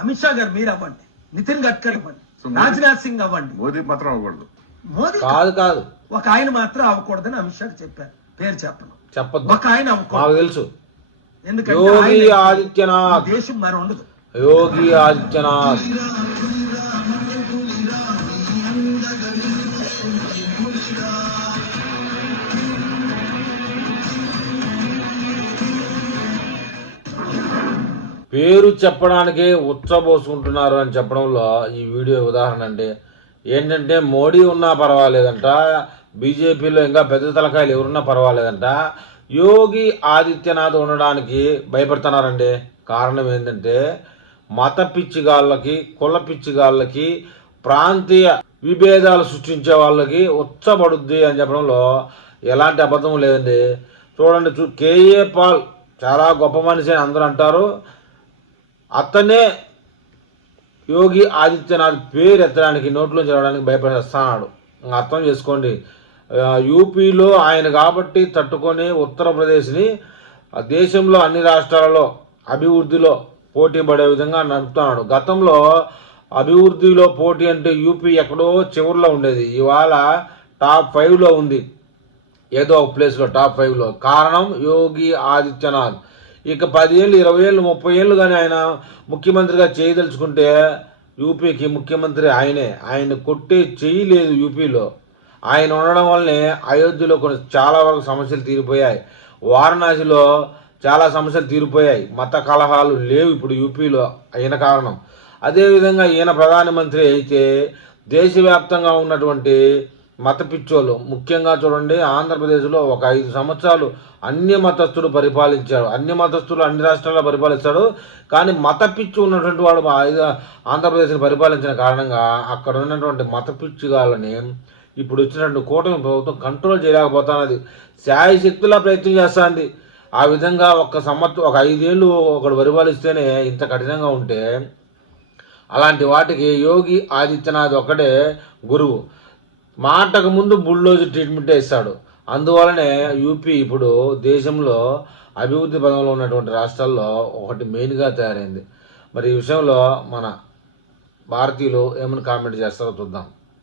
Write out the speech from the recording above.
అమిత్ షా గారు మీరు అవ్వండి, నితిన్ గడ్కరీ అవ్వండి, రాజ్నాథ్ సింగ్ అవ్వండి, మోదీ మాత్రం అవ్వకూడదు. మోదీ కాదు ఒక ఆయన మాత్రం అవ్వకూడదని అమిత్ షాకి చెప్పారు. పేరు చెప్పదు, ఒక ఆయన అవ్వకూడదు, మాకు తెలుసు. ఎందుకంటే యోగి ఆదిత్యనాథ్, దేశం మరి ఉండదు. యోగి ఆదిత్యనాథ్ పేరు చెప్పడానికే ఉచ్చబోసుకుంటున్నారు అని చెప్పడంలో ఈ వీడియో ఉదాహరణ అండి. ఏంటంటే మోడీ ఉన్నా పర్వాలేదంట, బీజేపీలో ఇంకా పెద్ద తలకాయలు ఎవరున్నా పర్వాలేదంట, యోగి ఆదిత్యనాథ్ ఉండడానికి భయపడుతున్నారండి. కారణం ఏంటంటే మత పిచ్చిగాళ్ళకి, కుల పిచ్చిగాళ్ళకి, ప్రాంతీయ విభేదాలు సృష్టించే వాళ్ళకి ఉచ్చబడుద్ది అని చెప్పడంలో ఎలాంటి అబద్ధం లేదండి. చూడండి, కేఏ పాల్ చాలా గొప్ప మనిషి అని అందరూ అంటారు. అతనే యోగి ఆదిత్యనాథ్ పేరు ఎత్తడానికి, నోట్లోంచి రావడానికి భయపడేస్తున్నాడు. అర్థం చేసుకోండి. యూపీలో ఆయన కాబట్టి తట్టుకొని ఉత్తరప్రదేశ్ని దేశంలో అన్ని రాష్ట్రాలలో అభివృద్ధిలో పోటీ పడే విధంగా నడుపుతున్నాడు. గతంలో అభివృద్ధిలో పోటీ అంటే యూపీ ఎక్కడో చివరిలో ఉండేది, ఇవాళ టాప్ 5లో ఉంది, ఏదో ఒక ప్లేస్లో టాప్ 5లో. కారణం యోగి ఆదిత్యనాథ్. ఇక 10 ఏళ్ళు, 20 ఏళ్ళు, 30 ఏళ్ళు కానీ ఆయన ముఖ్యమంత్రిగా చేయదలుచుకుంటే యూపీకి ముఖ్యమంత్రి ఆయనే. ఆయన కొట్టే చెయ్యి లేదు యూపీలో. ఆయన ఉండడం వల్లనే అయోధ్యలో చాలా వరకు సమస్యలు తీరిపోయాయి, వారణాసిలో చాలా సమస్యలు తీరిపోయాయి, మత కలహాలు లేవు ఇప్పుడు యూపీలో అయిన కారణం. అదేవిధంగా ఈయన ప్రధానమంత్రి అయితే దేశవ్యాప్తంగా ఉన్నటువంటి మత పిచ్చోళ్ళు, ముఖ్యంగా చూడండి ఆంధ్రప్రదేశ్లో ఒక 5 సంవత్సరాలు అన్ని మతస్థులు పరిపాలించాడు. అన్ని మతస్థులు అన్ని రాష్ట్రాల్లో పరిపాలిస్తాడు. కానీ మత పిచ్చి ఉన్నటువంటి వాడు ఆంధ్రప్రదేశ్ని పరిపాలించిన కారణంగా అక్కడ ఉన్నటువంటి మత పిచ్చిగాళ్ళని ఇప్పుడు వచ్చినటువంటి కూటమి ప్రభుత్వం కంట్రోల్ చేయలేకపోతున్నది. శాయశక్తిలా ప్రయత్నం చేస్తుంది. ఆ విధంగా ఒక 5 ఏళ్ళు ఒకడు పరిపాలిస్తేనే ఇంత కఠినంగా ఉంటే, అలాంటి వాటికి యోగి ఆదిత్యనాథ్ ఒకటే గురువు. మాటకు ముందు బుల్డోజర్ ట్రీట్మెంటే ఇస్తాడు. అందువలనే యూపీ ఇప్పుడు దేశంలో అభివృద్ధి పదంలో ఉన్నటువంటి రాష్ట్రాల్లో ఒకటి మెయిన్గా తయారైంది. మరి ఈ విషయంలో మన భారతీయులు ఏమైనా కామెంట్ చేస్తారో చూద్దాం.